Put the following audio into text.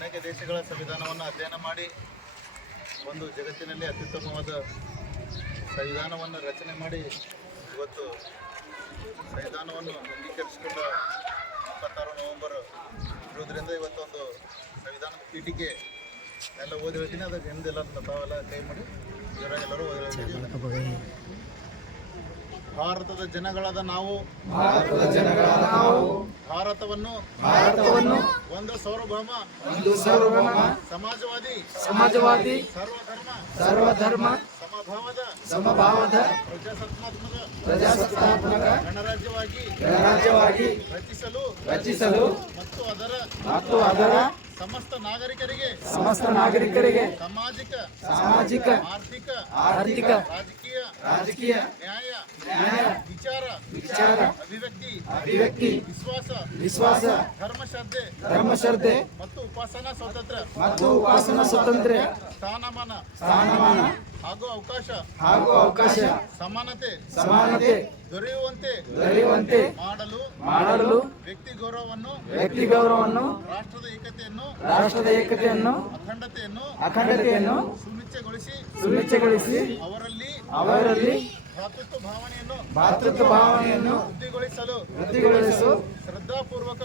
ಅನೇಕ ದೇಶಗಳ ಸಂವಿಧಾನವನ್ನು ಅಧ್ಯಯನ ಮಾಡಿ ಒಂದು ಜಗತ್ತಿನಲ್ಲಿ ಅತ್ಯುತ್ತಮವಾದ ಸಂವಿಧಾನವನ್ನು ರಚನೆ ಮಾಡಿ ಇವತ್ತು ಸಂವಿಧಾನವನ್ನು ಅಂಗೀಕರಿಸಿಕೊಂಡ 26 ನವೆಂಬರ್ ಇರೋದ್ರಿಂದ ಇವತ್ತೊಂದು ಸಂವಿಧಾನದ ಪೀಠಿಕೆ ಎಲ್ಲ ಓದಿ ಹೇಳ್ತೀನಿ. ಅದಕ್ಕೆ ಹಿಂದೆಲ್ಲ ತಾವೆಲ್ಲ ಕೈ ಮಾಡಿ ಎಲ್ಲರೂ ಓದಿ ಹೇಳ್ತೀವಿ. ಭಾರತದ ಜನಗಳಾದ ನಾವು ಭಾರತವನ್ನು ಒಂದು ಸಾರ್ವಭೌಮ ಸಮಾಜವಾದಿ ಸರ್ವಧರ್ಮ ಸಮಭಾವದ ಪ್ರಜಾಸತ್ತಾತ್ಮಕ ಗಣರಾಜ್ಯವಾಗಿ ರಚಿಸಲು ಮತ್ತು ಅದರ ಸಮಸ್ತ ನಾಗರಿಕರಿಗೆ ಸಾಮಾಜಿಕ ಆರ್ಥಿಕ ರಾಜಕೀಯ ನ್ಯಾಯ ವಿಚಾರ ಅಭಿವ್ಯಕ್ತಿ ವಿಶ್ವಾಸ ಧರ್ಮಶ್ರದ್ಧೆ ಮತ್ತು ಉಪಾಸನಾ ಸ್ವಾತಂತ್ರ್ಯ ಸ್ಥಾನಮಾನ ಹಾಗೂ ಅವಕಾಶ ಸಮಾನತೆ ದೊರೆಯುವಂತೆ ಮಾಡಲು ವ್ಯಕ್ತಿ ಗೌರವವನ್ನು ರಾಷ್ಟ್ರದ ಏಕತೆಯನ್ನು ಅಖಂಡತೆಯನ್ನು ಸುನಿಶ್ಚಯಗೊಳಿಸಿ ಅವರಲ್ಲಿ ಭಾತೃತ್ವ ಭಾವನೆಯನ್ನು ವೃದ್ಧಿಗೊಳಿಸಲು ಶ್ರದ್ಧಾಪೂರ್ವಕ